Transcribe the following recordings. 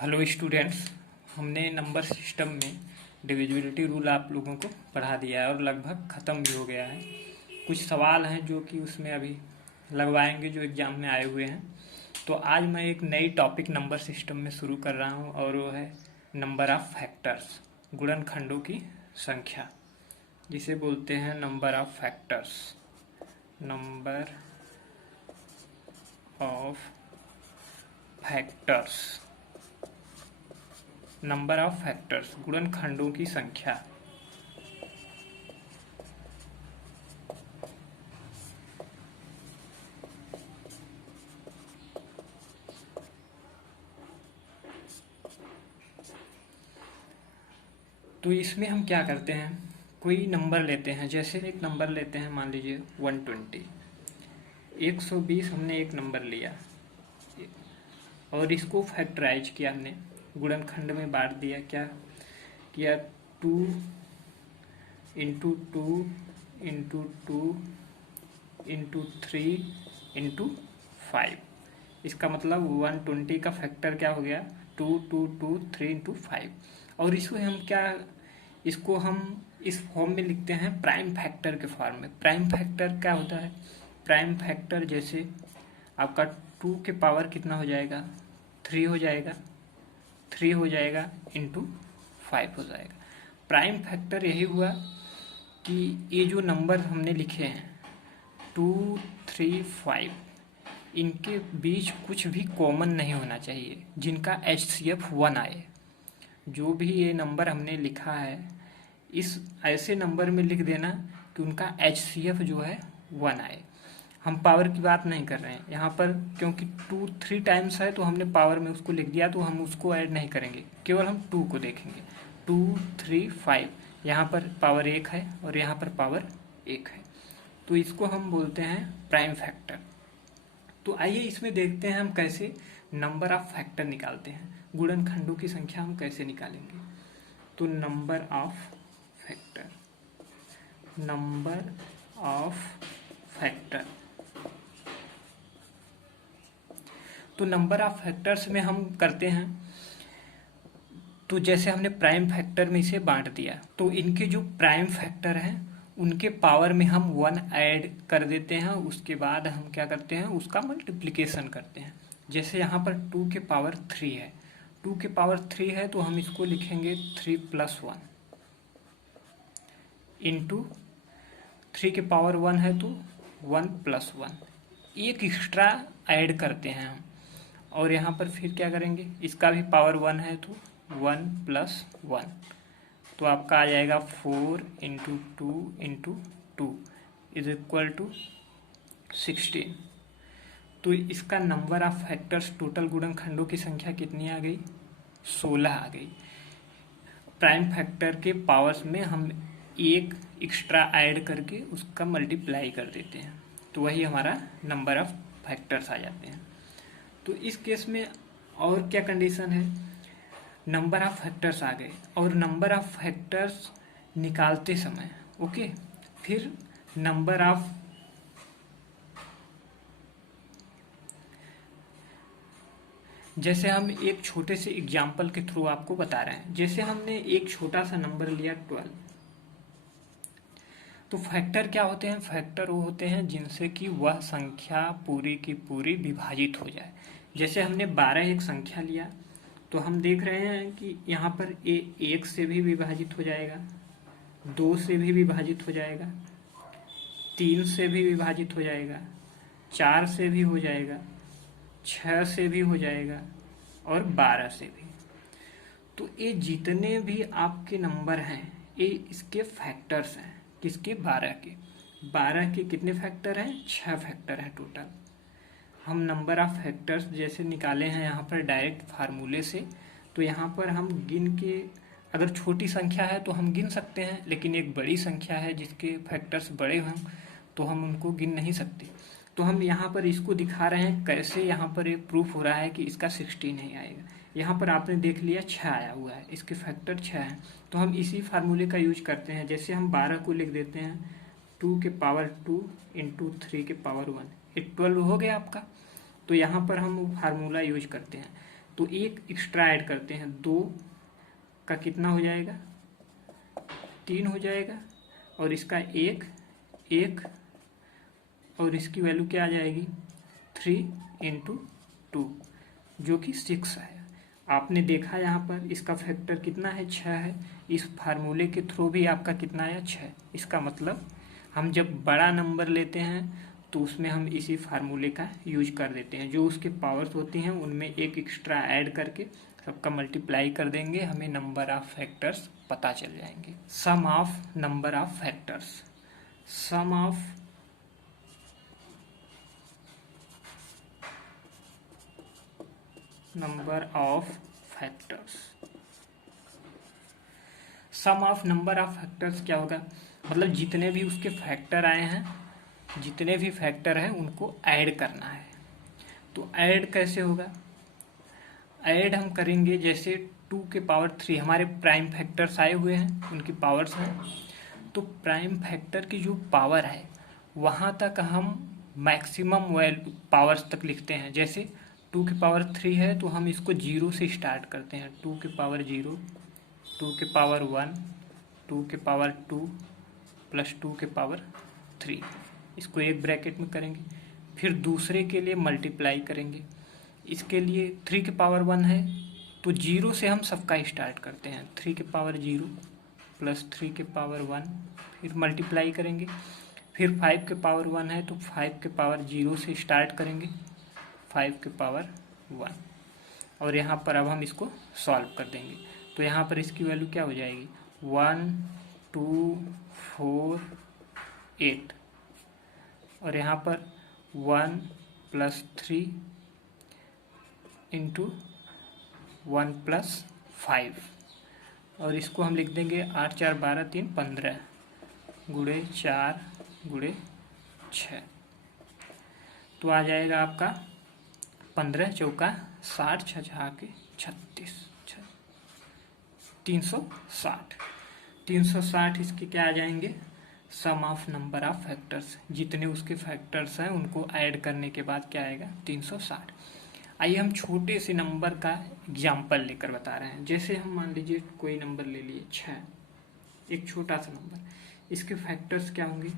Hello students, हमने number system में divisibility rule आप लोगों को पढ़ा दिया है और लगभग ख़त्म भी हो गया है। कुछ सवाल हैं जो कि उसमें अभी लगवाएंगे जो एग्ज़ाम में आए हुए हैं। तो आज मैं एक नई टॉपिक नंबर सिस्टम में शुरू कर रहा हूं और वो है नंबर ऑफ़ फैक्टर्स, गुणनखंडों की संख्या, जिसे बोलते हैं number of factors. Number of factors, number of factors, गुणनखंडों की संख्या। तो इसमें हम क्या करते हैं, कोई नंबर लेते हैं। जैसे एक नंबर लेते हैं, मान लीजिए 120, 120 हमने एक नंबर लिया और इसको फैक्टराइज किया, हमने गुणनखंड में बांट दिया। क्या किया? 2 इंटू 2 इंटू 2 इंटू 3 इंटू 5। इसका मतलब 120 का फैक्टर क्या हो गया? 2 2 2 3 इंटू 5। और इसको हम इस फॉर्म में लिखते हैं प्राइम फैक्टर के फॉर्म में। प्राइम फैक्टर क्या होता है? प्राइम फैक्टर जैसे आपका 2 के पावर कितना हो जाएगा? 3 हो जाएगा, 3 हो जाएगा इंटू 5 हो जाएगा। प्राइम फैक्टर यही हुआ कि ये जो नंबर हमने लिखे हैं 2, 3, 5, इनके बीच कुछ भी कॉमन नहीं होना चाहिए जिनका HCF 1 आए। जो भी ये नंबर हमने लिखा है, इस ऐसे नंबर में लिख देना कि उनका HCF जो है 1 आए। हम पावर की बात नहीं कर रहे हैं यहाँ पर, क्योंकि 2 3 टाइम्स है तो हमने पावर में उसको लिख दिया, तो हम उसको ऐड नहीं करेंगे, केवल हम 2 को देखेंगे। 2 3 5, यहाँ पर पावर 1 है और यहाँ पर पावर 1 है, तो इसको हम बोलते हैं प्राइम फैक्टर। तो आइए इसमें देखते हैं हम कैसे नंबर ऑफ फैक्टर निकालते हैं, गुणनखंडों की संख्या हम कैसे निकालेंगे। तो number of factor, number of factor, तो नंबर ऑफ फैक्टर्स में हम करते हैं, तो जैसे हमने प्राइम फैक्टर में इसे बांट दिया, तो इनके जो प्राइम फैक्टर हैं उनके पावर में हम 1 ऐड कर देते हैं। उसके बाद हम क्या करते हैं, उसका मल्टीप्लिकेशन करते हैं। जैसे यहाँ पर 2 के पावर 3 है, 2 के पावर 3 है तो हम इसको लिखेंगे 3 + 1 इंटू 3 के पावर 1 है तो 1 + 1, एक एक्स्ट्रा ऐड करते हैं हम। और यहाँ पर फिर क्या करेंगे, इसका भी पावर 1 है तो 1 + 1, तो आपका आ जाएगा 4 into 2 into 2 is equal to 16। तो इसका नंबर ऑफ फैक्टर्स, टोटल गुणनखंडों की संख्या कितनी आ गई? 16 आ गई। प्राइम फैक्टर के पावर्स में हम एक एक्स्ट्रा ऐड करके उसका मल्टीप्लाई कर देते हैं, तो वही हमारा नंबर ऑफ फैक्टर्स आ जाते हैं। तो इस केस में और क्या कंडीशन है? नंबर ऑफ फैक्टर्स आ गए और नंबर ऑफ फैक्टर्स निकालते समय, ओके, फिर नंबर ऑफ, जैसे हम एक छोटे से एग्जाम्पल के थ्रू आपको बता रहे हैं। जैसे हमने एक छोटा सा नंबर लिया 12, तो फैक्टर क्या होते हैं? फैक्टर वो होते हैं जिनसे कि वह संख्या पूरी की पूरी विभाजित हो जाए। जैसे हमने 12 एक संख्या लिया, तो हम देख रहे हैं कि यहाँ पर ए 1 से भी विभाजित हो जाएगा, 2 से भी विभाजित हो जाएगा, 3 से भी विभाजित हो जाएगा, 4 से भी हो जाएगा, 6 से भी हो जाएगा और 12 से भी। तो ये जितने भी आपके नंबर हैं ये इसके फैक्टर्स हैं। किसके? 12 के। 12 के कितने फैक्टर हैं? 6 फैक्टर हैं टोटल। हम नंबर ऑफ फैक्टर्स जैसे निकाले हैं यहाँ पर डायरेक्ट फार्मूले से, तो यहाँ पर हम गिन के, अगर छोटी संख्या है तो हम गिन सकते हैं, लेकिन एक बड़ी संख्या है जिसके फैक्टर्स बड़े हों तो हम उनको गिन नहीं सकते। तो हम यहाँ पर इसको दिखा रहे हैं कैसे। यहाँ पर एक प्रूफ हो रहा है कि इसका 16 नहीं आएगा। यहाँ पर आपने देख लिया 6 आया हुआ है, इसके फैक्टर 6 हैं, तो हम इसी फार्मूले का यूज करते हैं। जैसे हम 12 को लिख देते हैं 2 के पावर 2 इंटू 3 के पावर 1, ये 12 हो गया आपका। तो यहाँ पर हम फार्मूला यूज करते हैं। तो तो एक एक्स्ट्रा ऐड करते हैं, 2 का कितना हो जाएगा, 3 हो जाएगा, और इसका 1 1, और इसकी वैल्यू क्या आ जाएगी, 3 इंटू 2 जो कि 6 है। आपने देखा यहाँ पर इसका फैक्टर कितना है, 6 है। इस फार्मूले के थ्रू भी आपका कितना आया, 6। इसका मतलब हम जब बड़ा नंबर लेते हैं तो उसमें हम इसी फार्मूले का यूज कर देते हैं, जो उसके पावर्स होती हैं उनमें एक एक्स्ट्रा ऐड करके सबका मल्टीप्लाई कर देंगे, हमें नंबर ऑफ फैक्टर्स पता चल जाएंगे। Sum of number of factors, sum of number of factors, sum of number of factors क्या होगा, मतलब जितने भी उसके फैक्टर आए हैं, जितने भी फैक्टर हैं उनको ऐड करना है। तो ऐड कैसे होगा, ऐड हम करेंगे जैसे 2 के पावर 3 हमारे प्राइम फैक्टर्स आए हुए हैं, उनकी पावर्स हैं, तो प्राइम फैक्टर की जो पावर है वहाँ तक हम मैक्सिमम वैल्यू पावर्स तक लिखते हैं। जैसे 2 के पावर 3 है तो हम इसको 0 से स्टार्ट करते हैं, 2 के पावर 0, 2 के पावर 1, 2 के पावर 2 प्लस 2 के पावर 3, इसको एक ब्रैकेट में करेंगे, फिर दूसरे के लिए मल्टीप्लाई करेंगे। इसके लिए 3 के पावर 1 है तो 0 से हम सबका स्टार्ट करते हैं, 3 के पावर 0 प्लस 3 के पावर 1, फिर मल्टीप्लाई करेंगे। फिर 5 के पावर 1 है तो 5 के पावर 0 से स्टार्ट करेंगे, 5 के पावर 1, और यहाँ पर अब हम इसको सॉल्व कर देंगे। तो यहाँ पर इसकी वैल्यू क्या हो जाएगी, 1 2 4 8, और यहाँ पर 1 प्लस 3 इंटू 1 प्लस 5, और इसको हम लिख देंगे 8 4 12 3 15 गुणे 4 गुणे 6, तो आ जाएगा आपका 15 चौका 60 6 के 36 360। 360 इसके क्या आ जाएंगे, sum of number of factors, जितने उसके फैक्टर्स हैं उनको ऐड करने के बाद क्या आएगा, 360। आइए हम छोटे से नंबर का एग्जाम्पल लेकर बता रहे हैं। जैसे हम मान लीजिए कोई नंबर ले लिए 6, एक छोटा सा नंबर, इसके फैक्टर्स क्या होंगे,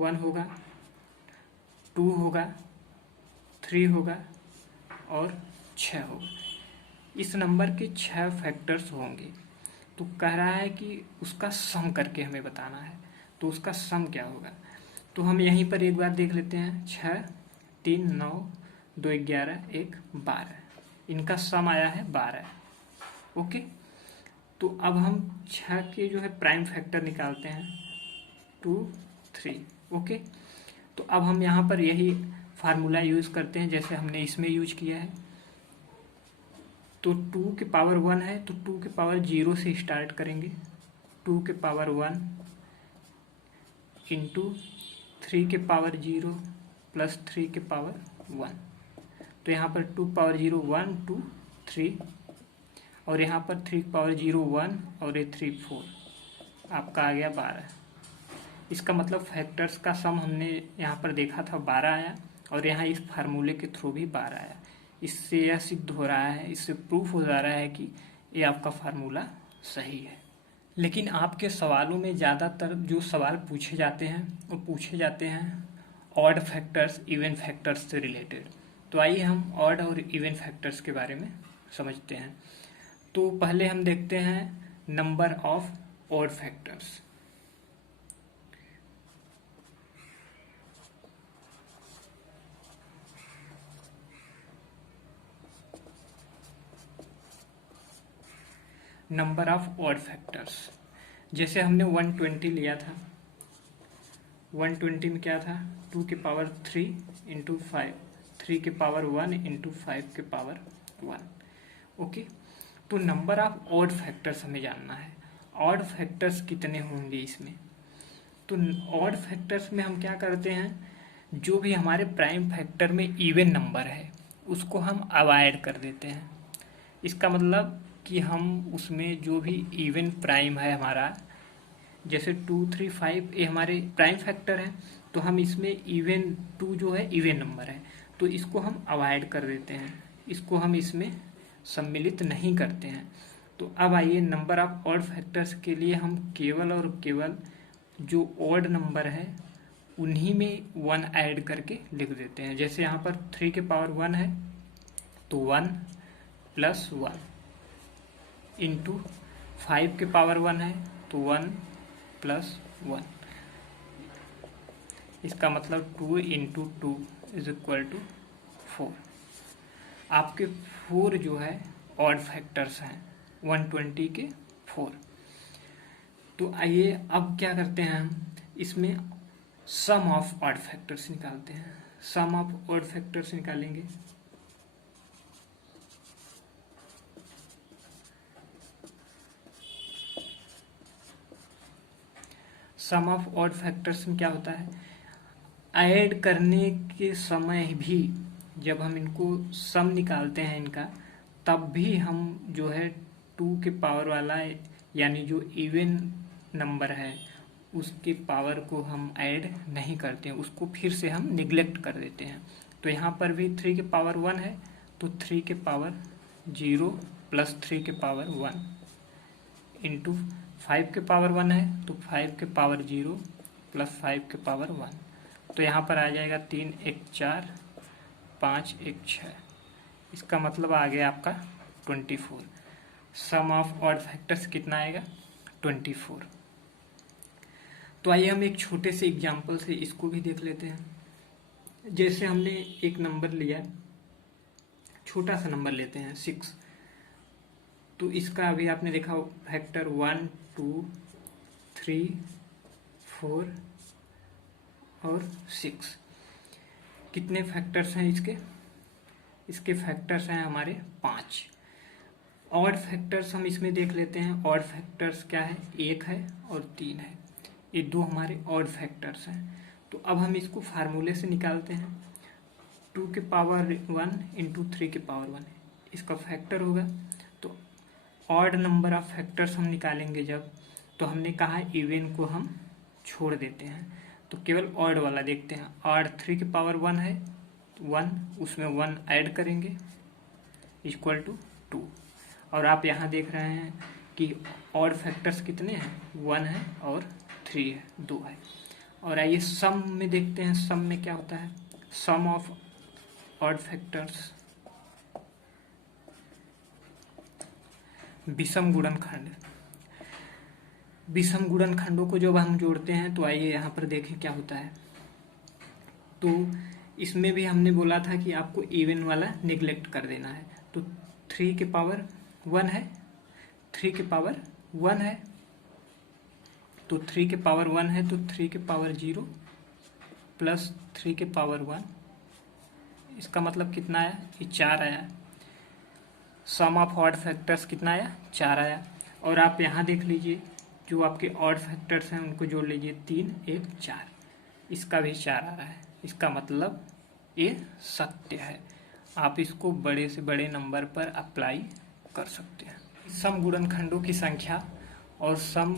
1 होगा, 2 होगा, 3 होगा और 6 होगा। इस नंबर के 6 फैक्टर्स होंगे। तो कह रहा है कि उसका सम करके हमें बताना है, तो उसका सम क्या होगा। तो हम यहीं पर एक बार देख लेते हैं, 6 3 9 2 11 1 12, इनका सम आया है 12। ओके, तो अब हम 6 के जो है प्राइम फैक्टर निकालते हैं, 2 3। ओके, तो अब हम यहाँ पर यही फार्मूला यूज करते हैं जैसे हमने इसमें यूज किया है। तो 2 के पावर 1 है तो 2 के पावर 0 से स्टार्ट करेंगे, 2 के पावर 1 इंटू 3 के पावर 0 प्लस 3 के पावर 1, तो यहाँ पर 2 पावर 0 1 2 3, और यहाँ पर 3 पावर 0 1 और ये 3 4, आपका आ गया 12। इसका मतलब फैक्टर्स का सम हमने यहाँ पर देखा था 12 आया, और यहाँ इस फार्मूले के थ्रू भी 12 आया। इससे यह सिद्ध हो रहा है, इससे प्रूफ हो जा रहा है कि ये आपका फार्मूला सही है। लेकिन आपके सवालों में ज़्यादातर जो सवाल पूछे जाते हैं वो पूछे जाते हैं ऑड फैक्टर्स इवन फैक्टर्स से रिलेटेड। तो आइए हम ऑड और इवन फैक्टर्स के बारे में समझते हैं। तो पहले हम देखते हैं number of odd factors. Number of odd factors, जैसे हमने 120 लिया था, 120 में क्या था, 2 के पावर 3 इंटू 5, 3 के पावर 1 इंटू 5 के पावर 1। ओके, तो नंबर ऑफ ऑड फैक्टर्स हमें जानना है, ऑड फैक्टर्स कितने होंगे इसमें। तो ऑड फैक्टर्स में हम क्या करते हैं, जो भी हमारे प्राइम फैक्टर में इवन नंबर है उसको हम अवॉइड कर देते हैं। इसका मतलब कि हम उसमें जो भी इवन प्राइम है हमारा, जैसे 2 3 5 ये हमारे प्राइम फैक्टर है, तो हम इसमें इवन 2 जो है इवन नंबर है तो इसको हम अवॉइड कर देते हैं, इसको हम इसमें सम्मिलित नहीं करते हैं। तो अब आइए नंबर ऑफ ऑड फैक्टर्स के लिए हम केवल और केवल जो ऑड नंबर है उन्हीं में 1 ऐड करके लिख देते हैं। जैसे यहाँ पर 3 के पावर 1 है तो 1 प्लस 1 इंटू 5 के पावर 1 है तो 1 प्लस 1। इसका मतलब 2 इंटू 2 इज इक्वल टू 4। आपके 4 जो है ऑड फैक्टर्स हैं 120 के 4। तो आइए अब क्या करते हैं, हम इसमें सम ऑफ ऑड फैक्टर्स निकालते हैं। सम ऑफ ऑड फैक्टर्स निकालेंगे। सम ऑफ ऑड फैक्टर्स में क्या होता है, ऐड करने के समय भी जब हम इनको सम निकालते हैं इनका, तब भी हम जो है 2 के पावर वाला यानी जो इवन नंबर है उसके पावर को हम ऐड नहीं करते हैं, उसको फिर से हम निगलेक्ट कर देते हैं। तो यहाँ पर भी 3 के पावर 1 है तो 3 के पावर 0 प्लस 3 के पावर 1 इंटू 5 के पावर 1 है तो 5 के पावर 0 प्लस 5 के पावर 1। तो यहाँ पर आ जाएगा 3 1 4 5 1 6। इसका मतलब आ गया आपका 24। सम ऑफ ऑड फैक्टर्स कितना आएगा 24। तो आइए हम एक छोटे से एग्जाम्पल से इसको भी देख लेते हैं। जैसे हमने एक नंबर लिया, छोटा सा नंबर लेते हैं 6। तो इसका अभी आपने देखा फैक्टर 1 2 3 4 और 6। कितने फैक्टर्स हैं इसके? इसके फैक्टर्स हैं हमारे 5। ऑड फैक्टर्स हम इसमें देख लेते हैं। ऑड फैक्टर्स क्या है, 1 है और 3 है। ये दो हमारे ऑड फैक्टर्स हैं। तो अब हम इसको फार्मूले से निकालते हैं। 2 के पावर 1 इंटू 3 के पावर 1 इसका फैक्टर होगा। तो ऑड नंबर ऑफ फैक्टर्स हम निकालेंगे जब, तो हमने कहा इवन को हम छोड़ देते हैं, तो केवल ऑड वाला देखते हैं। ऑड 3 के पावर 1 है 1, उसमें 1 ऐड करेंगे इक्वल टू 2। और आप यहाँ देख रहे हैं कि ऑड फैक्टर्स कितने हैं, 1 है और 3 है, 2 है। और आइए सम में देखते हैं। सम में क्या होता है, सम ऑफ ऑड फैक्टर्स, विषम गुणनखंड। विषम गुणनखंडों को जब हम जोड़ते हैं तो आइए यहाँ पर देखें क्या होता है। तो इसमें भी हमने बोला था कि आपको इवन वाला निगलेक्ट कर देना है। तो 3 के पावर 1 है, 3 के पावर 1 है तो 3 के पावर 1 है तो 3 के पावर 0 प्लस 3 के पावर 1। इसका मतलब कितना आया, ये 4 आया। सम ऑफ ऑड फैक्टर्स कितना आया, 4 आया। और आप यहाँ देख लीजिए जो आपके ऑड फैक्टर्स हैं उनको जोड़ लीजिए, 3 1 4, इसका भी 4 आ रहा है। इसका मतलब ये सत्य है। आप इसको बड़े से बड़े नंबर पर अप्लाई कर सकते हैं। सम गुणनखंडों की संख्या और सम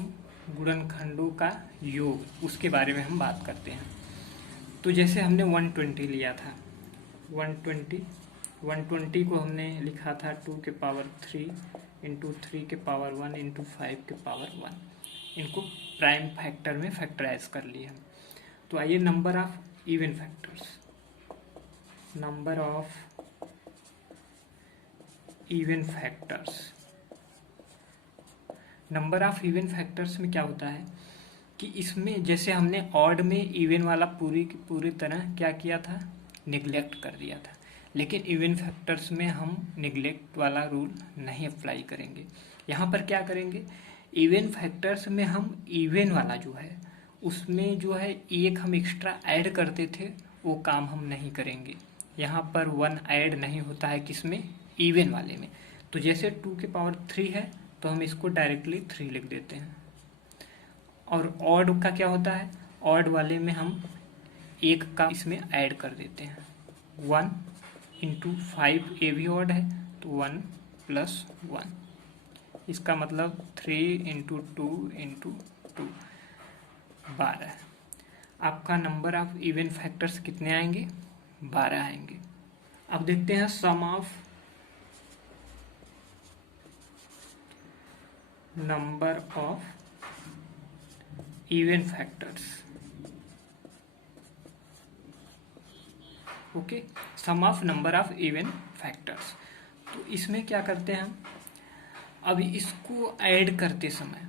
गुणनखंडों का योग, उसके बारे में हम बात करते हैं। तो जैसे हमने 120 लिया था, 120 को हमने लिखा था 2 के पावर 3 इंटू 3 के पावर 1 इंटू 5 के पावर 1। इनको प्राइम फैक्टर में फैक्टराइज कर लिए हम। तो आइए number of even factors, number of even factors. Number of even factors में क्या होता है कि इसमें जैसे हमने ऑड में इवन वाला पूरी तरह क्या किया था, निगलेक्ट कर दिया था। लेकिन इवन फैक्टर्स में हम निगलेक्ट वाला रूल नहीं अप्लाई करेंगे। यहाँ पर क्या करेंगे, इवन फैक्टर्स में हम इवन वाला जो है उसमें जो है एक हम एक्स्ट्रा ऐड करते थे, वो काम हम नहीं करेंगे। यहाँ पर 1 ऐड नहीं होता है किसमें, इवन वाले में। तो जैसे 2 के पावर 3 है तो हम इसको डायरेक्टली 3 लिख देते हैं। और ऑड का क्या होता है, ऑड वाले में हम एक का इसमें ऐड कर देते हैं। 1 इंटू 5 ये भी ऑड है तो 1 प्लस 1। इसका मतलब 3 इंटू 2 इंटू 2 12। आपका नंबर ऑफ इवन फैक्टर्स कितने आएंगे, 12 आएंगे। अब देखते हैं sum of number of even factors. Okay, sum of number of even factors. तो इसमें क्या करते हैं हम, अभी इसको ऐड करते समय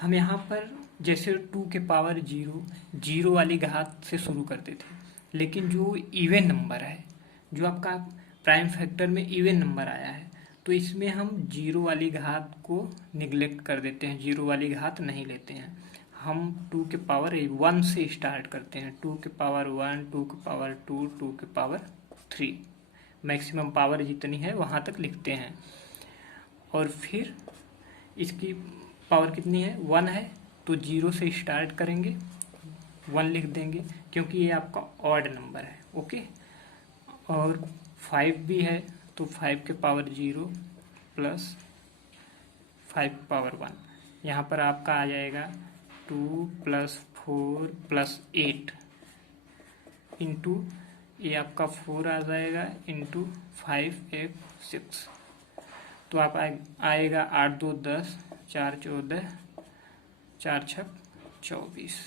हम यहाँ पर जैसे 2 के पावर 0 जीरो वाली घात से शुरू करते थे, लेकिन जो इवन नंबर है, जो आपका प्राइम फैक्टर में इवन नंबर आया है, तो इसमें हम जीरो वाली घात को निगलेक्ट कर देते हैं, जीरो वाली घात नहीं लेते हैं। हम 2 के पावर 1 से स्टार्ट करते हैं, 2 के पावर 1, 2 के पावर 2, 2 के पावर 3, मैक्सिमम पावर जितनी है वहाँ तक लिखते हैं। और फिर इसकी पावर कितनी है, 1 है, तो 0 से स्टार्ट करेंगे, 1 लिख देंगे क्योंकि ये आपका ऑड नंबर है। ओके, और 5 भी है तो 5 के पावर 0 प्लस 5 के पावर 1, यहाँ पर आपका आ जाएगा 2 प्लस 4 प्लस 8 इंटू ये आपका 4 आ जाएगा इंटू 5 1 6, तो आप आएगा 8 2 10, 4 14, 4 6 24।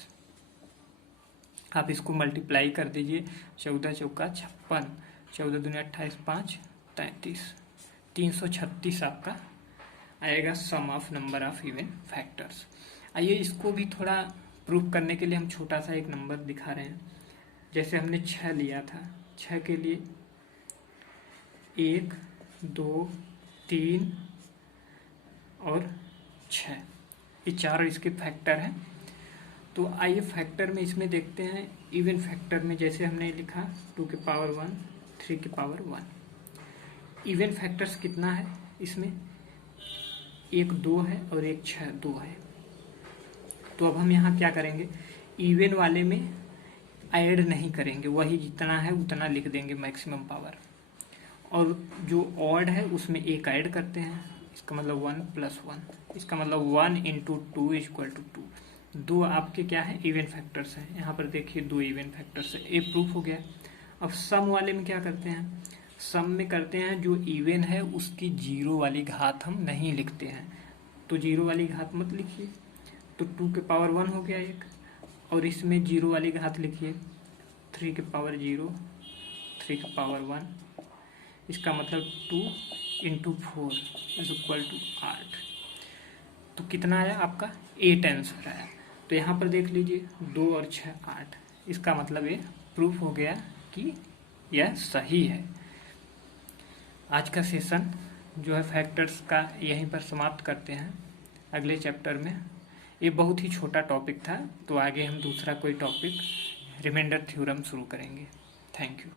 आप इसको मल्टीप्लाई कर दीजिए, 14 चौका 56, 14 दूनी 28, 5 33, 336 आपका आएगा sum of number of even factors. आइए इसको भी थोड़ा प्रूफ करने के लिए हम छोटा सा एक नंबर दिखा रहे हैं। जैसे हमने 6 लिया था, 6 के लिए 1 2 3 और 6, ये चारों इसके फैक्टर हैं। तो आइए फैक्टर में इसमें देखते हैं, इवन फैक्टर में जैसे हमने लिखा 2 के पावर 1, 3 के पावर 1। इवन फैक्टर्स कितना है इसमें, एक 2 है और एक 6 2 है। तो अब हम यहाँ क्या करेंगे, इवन वाले में ऐड नहीं करेंगे, वही जितना है उतना लिख देंगे मैक्सिमम पावर, और जो ऑड है उसमें एक ऐड करते हैं, इसका मतलब 1 प्लस 1, इसका मतलब 1 इंटू 2 इज इक्वल टू 2। दो आपके क्या है, इवन फैक्टर्स हैं, यहाँ पर देखिए 2 इवन फैक्टर्स है, ये प्रूफ हो गया। अब सम वाले में क्या करते हैं, सम में करते हैं जो इवन है उसकी जीरो वाली घात हम नहीं लिखते हैं, तो जीरो वाली घात मत लिखिए, तो 2 के पावर 1 हो गया एक, और इसमें जीरो वाली घात लिखिए 3 के पावर 0, 3 के पावर 1, इसका मतलब 2 इंटू 4 इज इक्वल टू 8। तो कितना आया आपका 8 आंसर आया। तो यहाँ पर देख लीजिए 2 और 6 8, इसका मतलब ये प्रूफ हो गया कि यह सही है। आज का सेशन जो है फैक्टर्स का यहीं पर समाप्त करते हैं। अगले चैप्टर में, ये बहुत ही छोटा टॉपिक था, तो आगे हम दूसरा कोई टॉपिक रिमाइंडर थ्योरम शुरू करेंगे। Thank you.